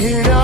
You know